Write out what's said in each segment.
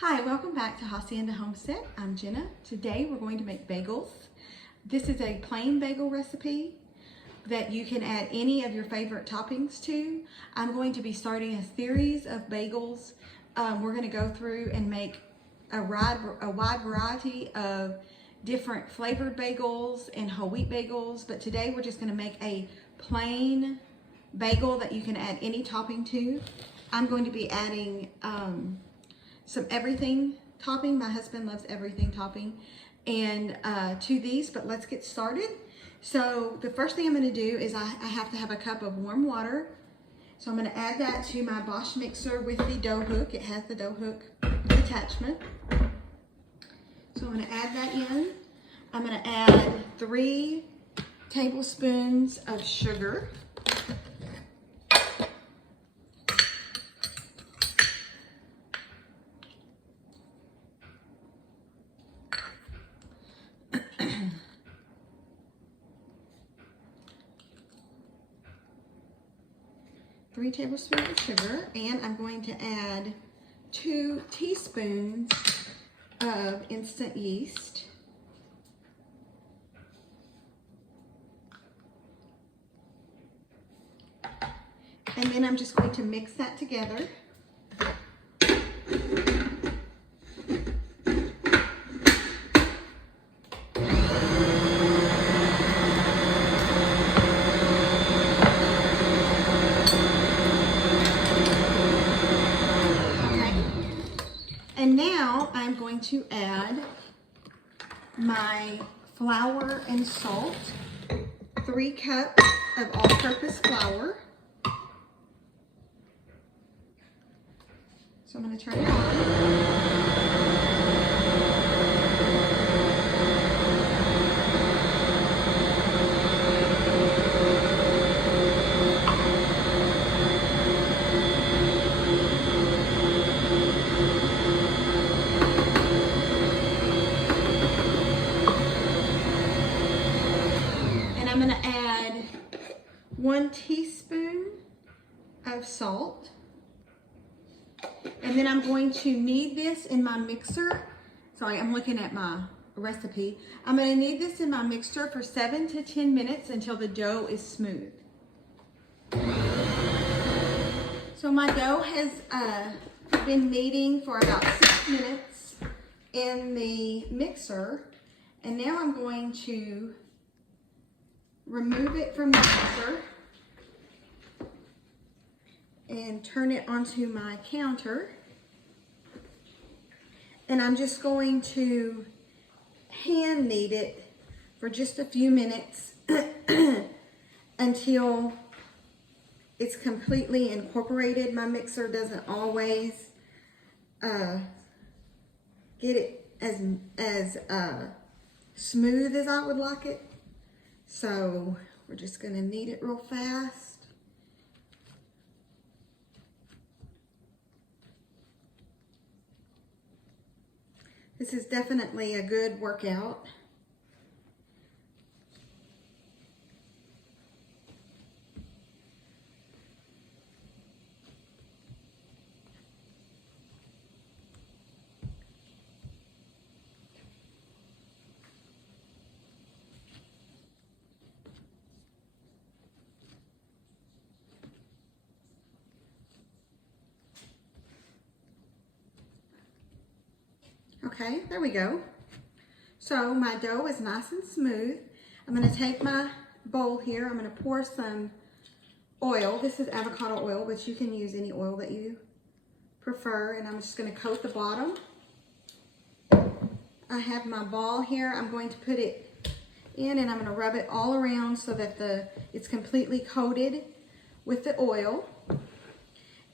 Hi, welcome back to Hacienda Homestead. I'm Jenna. Today we're going to make bagels. This is a plain bagel recipe that you can add any of your favorite toppings to. I'm going to be starting a series of bagels. We're going to go through and make a wide variety of different flavored bagels and whole wheat bagels, but today we're just going to make a plain bagel that you can add any topping to. I'm going to be adding some everything topping. My husband loves everything topping and to these, but let's get started. So the first thing I'm going to do is I have to have a cup of warm water. So I'm going to add that to my Bosch mixer with the dough hook. It has the dough hook attachment. So I'm going to add that in. I'm going to add 3 tablespoons of sugar. Three tablespoons of sugar, and I'm going to add 2 teaspoons of instant yeast. And then I'm just going to mix that together. And now I'm going to add my flour and salt, 3 cups of all-purpose flour. So I'm going to turn it on. I'm going to add 1 teaspoon of salt, and then I'm going to knead this in my mixer. Sorry, I'm looking at my recipe. I'm going to knead this in my mixer for 7 to 10 minutes until the dough is smooth. So my dough has been kneading for about 6 minutes in the mixer, and now I'm going to remove it from the mixer and turn it onto my counter. And I'm just going to hand knead it for just a few minutes until it's completely incorporated. My mixer doesn't always get it as smooth as I would like it. So we're just going to knead it real fast. This is definitely a good workout. Okay, there we go. So my dough is nice and smooth. I'm going to take my bowl here. I'm going to pour some oil. This is avocado oil, but you can use any oil that you prefer. And I'm just going to coat the bottom. I have my ball here. I'm going to put it in, and I'm going to rub it all around so that it's completely coated with the oil.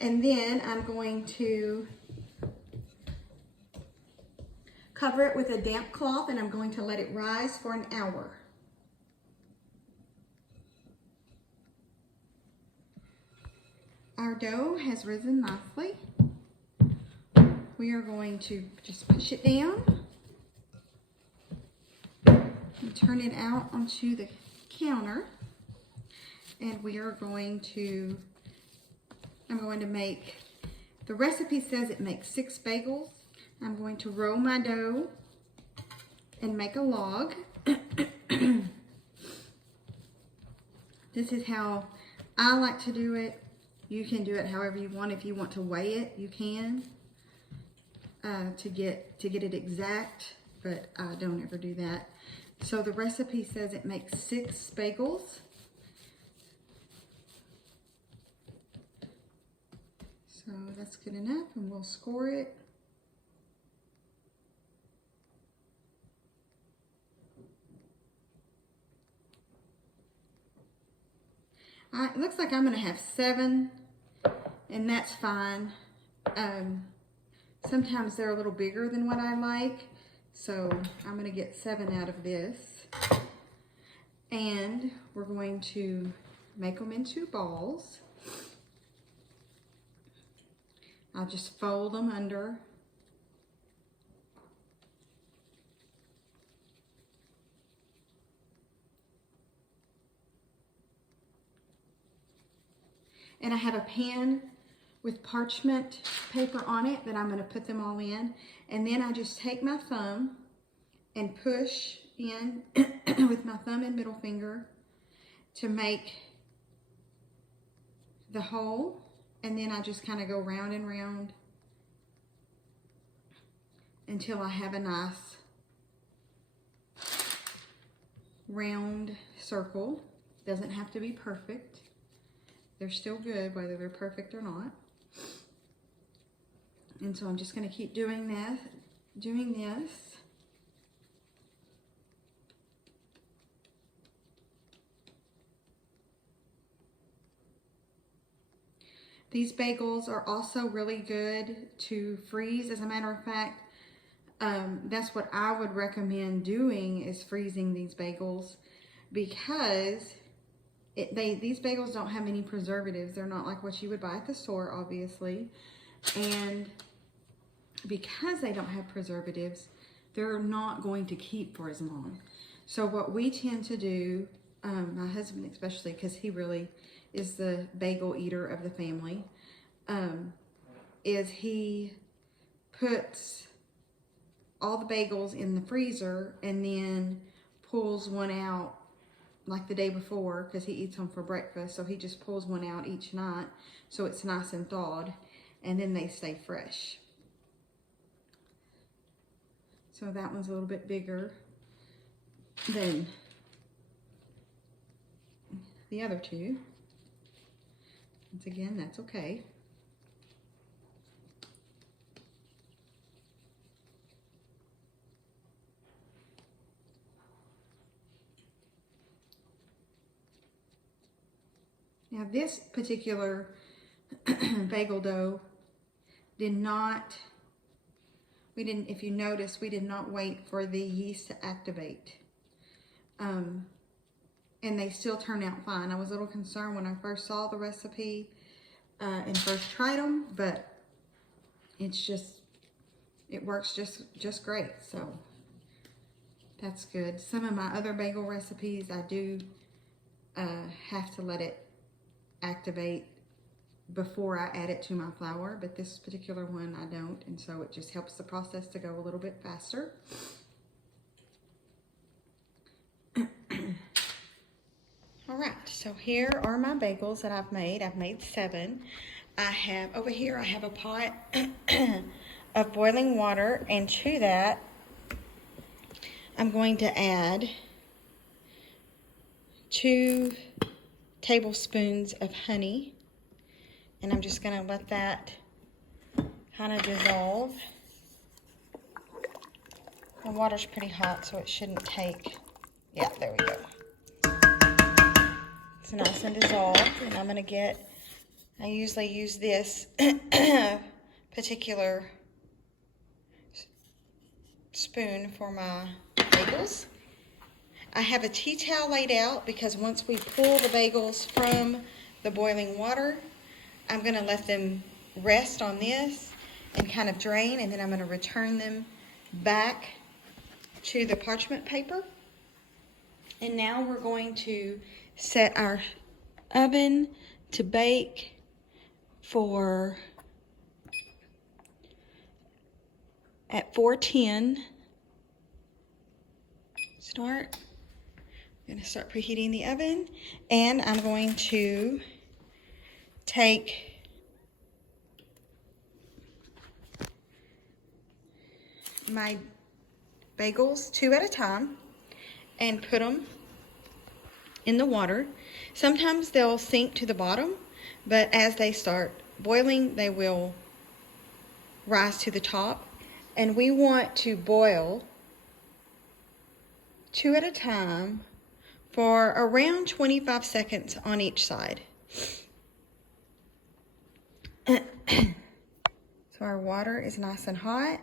And then I'm going to cover it with a damp cloth, and I'm going to let it rise for an hour. Our dough has risen nicely. We are going to just push it down and turn it out onto the counter. And we are going to, I'm going to make, the recipe says it makes 6 bagels. I'm going to roll my dough and make a log. This is how I like to do it. You can do it however you want. If you want to weigh it, you can to get it exact, but I don't ever do that. So the recipe says it makes 6 bagels. So that's good enough, and we'll score it. It looks like I'm going to have 7, and that's fine. Sometimes they're a little bigger than what I like, so I'm going to get 7 out of this. And we're going to make them into balls. I'll just fold them under. And I have a pan with parchment paper on it that I'm going to put them all in. And then I just take my thumb and push in with my thumb and middle finger to make the hole. And then I just kind of go round and round until I have a nice round circle. Doesn't have to be perfect. They're still good whether they're perfect or not. And so I'm just going to keep doing this. These bagels are also really good to freeze. As a matter of fact, that's what I would recommend doing, is freezing these bagels, because these bagels don't have any preservatives. They're not like what you would buy at the store, obviously. And because they don't have preservatives, they're not going to keep for as long. So what we tend to do, my husband especially, because he really is the bagel eater of the family, is he puts all the bagels in the freezer and then pulls one out like the day before, because he eats them for breakfast. So he just pulls one out each night so it's nice and thawed, and then they stay fresh. So that one's a little bit bigger than the other two. Once again, that's okay. Now this particular bagel dough if you notice, we did not wait for the yeast to activate. And they still turn out fine. I was a little concerned when I first saw the recipe and first tried them, but it works just great. So that's good. Some of my other bagel recipes, I do have to let it activate before I add it to my flour, but this particular one I don't, and so it just helps the process to go a little bit faster. All right, so here are my bagels that I've made. I've made 7. Over here I have a pot of boiling water, and to that I'm going to add 2 tablespoons of honey, and I'm just going to let that kind of dissolve. The water's pretty hot, so it shouldn't take, yeah, there we go. It's nice and dissolved, and I'm going to I usually use this particular spoon for my bagels. I have a tea towel laid out because once we pull the bagels from the boiling water, I'm going to let them rest on this and kind of drain, and then I'm going to return them back to the parchment paper. And now we're going to set our oven to bake for at 410. Start. I'm going to start preheating the oven, and I'm going to take my bagels 2 at a time and put them in the water. Sometimes they'll sink to the bottom, but as they start boiling, they will rise to the top. And we want to boil 2 at a time for around 25 seconds on each side. So our water is nice and hot.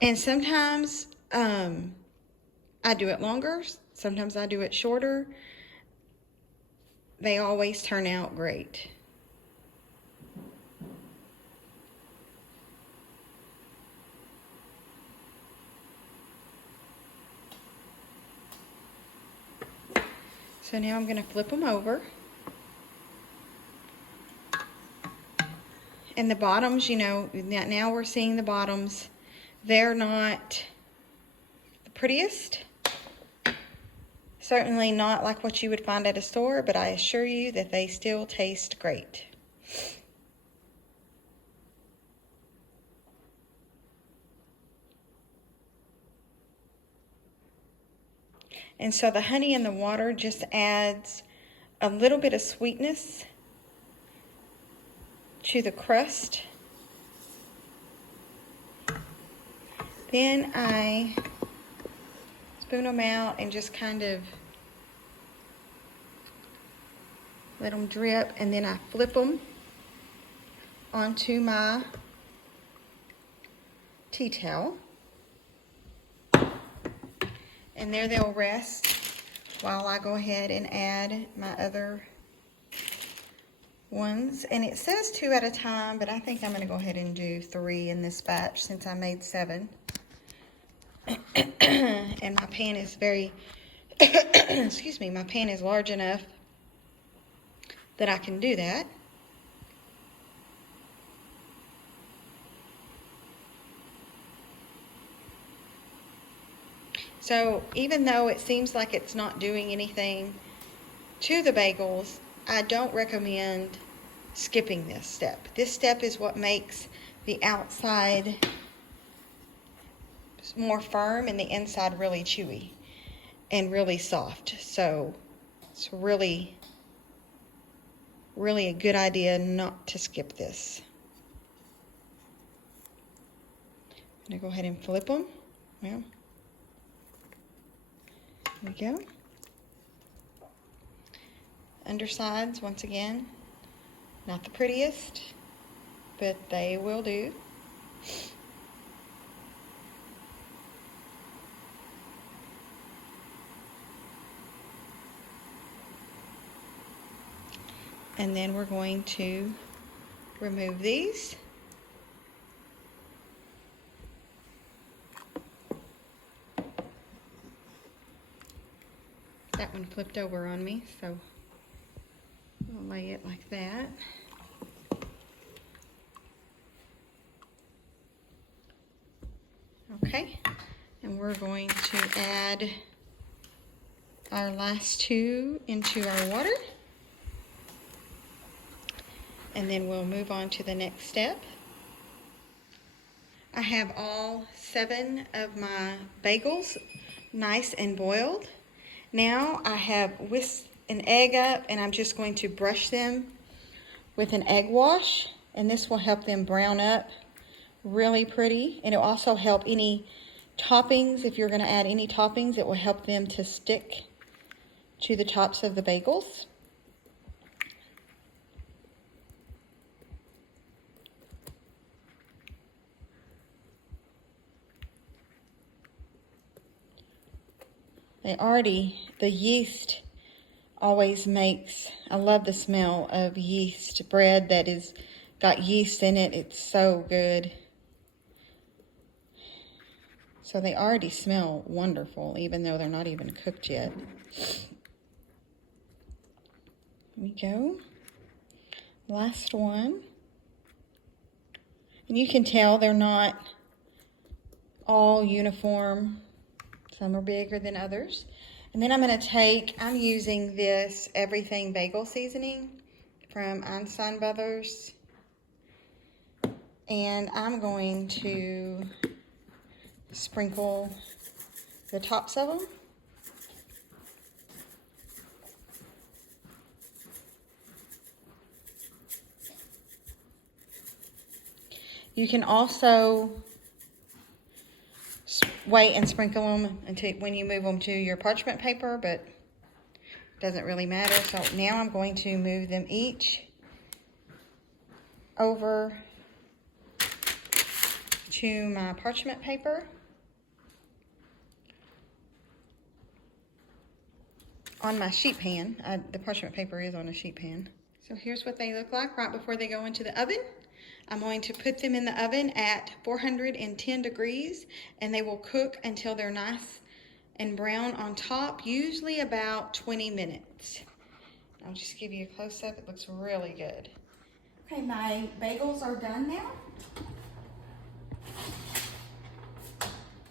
And sometimes I do it longer, sometimes I do it shorter. They always turn out great. So now I'm going to flip them over. And the bottoms, you know, now we're seeing the bottoms. They're not the prettiest. Certainly not like what you would find at a store, but I assure you that they still taste great. And so the honey in the water just adds a little bit of sweetness to the crust. Then I spoon them out and just kind of let them drip, and then I flip them onto my tea towel. And there they'll rest while I go ahead and add my other ones. And it says 2 at a time, but I think I'm going to go ahead and do 3 in this batch since I made 7. And my pan is very, excuse me, my pan is large enough that I can do that. So even though it seems like it's not doing anything to the bagels, I don't recommend skipping this step. This step is what makes the outside more firm and the inside really chewy and really soft. So it's really a good idea not to skip this. I'm going to go ahead and flip them. Well, there we go. Undersides, once again, not the prettiest, but they will do. And then we're going to remove these. That one flipped over on me, so I'll lay it like that. Okay, and we're going to add our last 2 into our water. And then we'll move on to the next step. I have all 7 of my bagels nice and boiled. Now I have whisked an egg up, and I'm just going to brush them with an egg wash, and this will help them brown up really pretty. And it will also help any toppings. If you're going to add any toppings, it will help them to stick to the tops of the bagels. The yeast always makes, I love the smell of yeast bread that is got yeast in it. It's so good. So they already smell wonderful, even though they're not even cooked yet. Here we go. Last one. And you can tell they're not all uniform. Some are bigger than others. And then I'm using this Everything Bagel Seasoning from Einstein Brothers. And I'm going to sprinkle the tops of them. You can also wait and sprinkle them until when you move them to your parchment paper, but it doesn't really matter. So now I'm going to move them each over to my parchment paper. On my sheet pan. The parchment paper is on a sheet pan. So here's what they look like right before they go into the oven. I'm going to put them in the oven at 410 degrees, and they will cook until they're nice and brown on top, usually about 20 minutes. I'll just give you a close-up. It looks really good. Okay, my bagels are done now.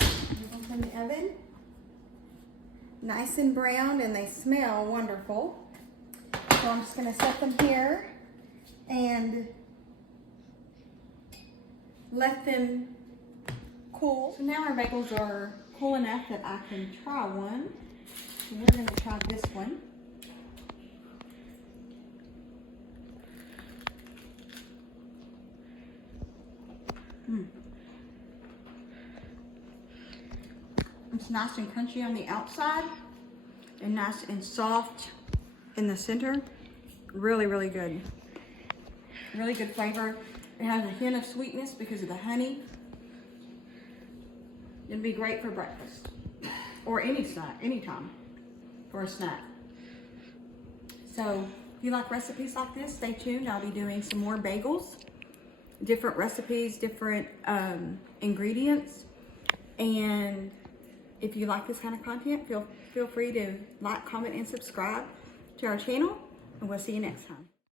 Move them from the oven. Nice and browned, and they smell wonderful. So I'm just going to set them here and let them cool. So now our bagels are cool enough that I can try one. And we're going to try this one. It's nice and crunchy on the outside and nice and soft in the center. Really, really good. Really good flavor. It has a hint of sweetness because of the honey. It'd be great for breakfast or any snack, anytime for a snack. So if you like recipes like this, stay tuned. I'll be doing some more bagels, different recipes, different ingredients. And if you like this kind of content, feel free to like, comment, and subscribe to our channel. And we'll see you next time.